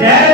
Yeah.